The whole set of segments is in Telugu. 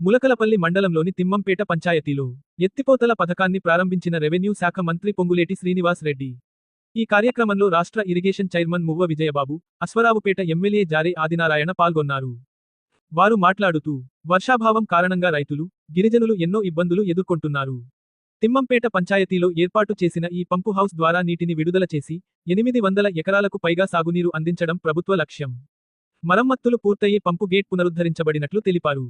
ములకలపల్లి మండలంలోని తిమ్మంపేట పంచాయతీలో ఎత్తిపోతల పథకాన్ని ప్రారంభించిన రెవెన్యూ శాఖ మంత్రి పొంగులేటి శ్రీనివాస్ రెడ్డి. ఈ కార్యక్రమంలో రాష్ట్ర irrigation chairman Muvva Vijayababu Aswaraopeta MLA Jare Adinarayana పాల్గొన్నారు. వారు మాట్లాడుతూ వర్షాభావం కారణంగా రైతులు గిరిజనులు ఎన్నో ఇబ్బందులు ఎదుర్కొంటున్నారు. తిమ్మంపేట పంచాయతీలో ఏర్పాటు చేసిన ఈ పంపు హౌస్ ద్వారా నీటిని విడుదల చేసి ఎనిమిది వందల ఎకరాలకు పైగా సాగునీరు అందించడం ప్రభుత్వ లక్ష్యం. మరమ్మత్తులు పూర్తయ్యే పంపు గేట్ పునరుద్ధరించబడినట్లు తెలిపారు.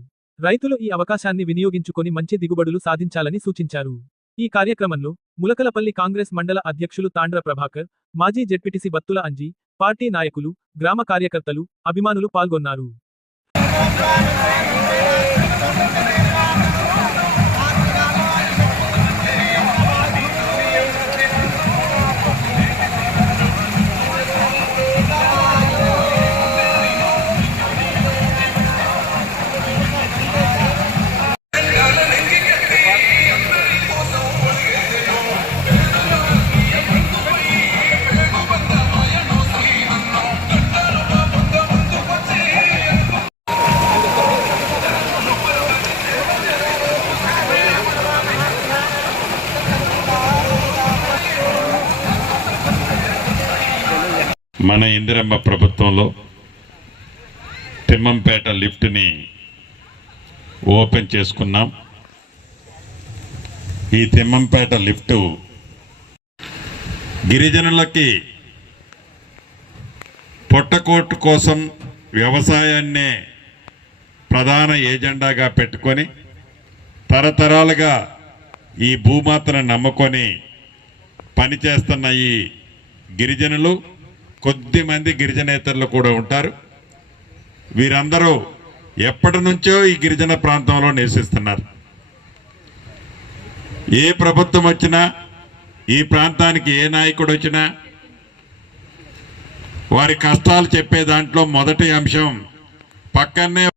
రైతులు ఈ అవకాశాన్ని వినియోగించుకొని మంచి దిగుబడులు సాధించాలని సూచించారు. ఈ కార్యక్రమంలో ములకలపల్లి కాంగ్రెస్ మండల అధ్యక్షులు తాండ్ర ప్రభాకర్ మాజీ జెడ్పీటీసీ బత్తుల అంజీ పార్టీ నాయకులు గ్రామ కార్యకర్తలు అభిమానులు పాల్గొన్నారు. మన ఇందిరమ్మ ప్రభుత్వంలో తిమ్మంపేట లిఫ్ట్ని ఓపెన్ చేసుకున్నాం. ఈ తిమ్మంపేట లిఫ్ట్ గిరిజనులకి పొట్టకోటు కోసం వ్యవసాయాన్నే ప్రధాన ఏజెండాగా పెట్టుకొని తరతరాలుగా ఈ భూమాతను నమ్ముకొని పనిచేస్తున్న ఈ గిరిజనులు కొద్ది మంది గిరిజనేతరులు కూడా ఉంటారు. వీరందరూ ఎప్పటి నుంచో ఈ గిరిజన ప్రాంతంలో నివసిస్తున్నారు. ఏ ప్రభుత్వం వచ్చినా ఈ ప్రాంతానికి ఏ నాయకుడు వచ్చినా వారి కష్టాలు చెప్పే దాంట్లో మొదటి అంశం పక్కనే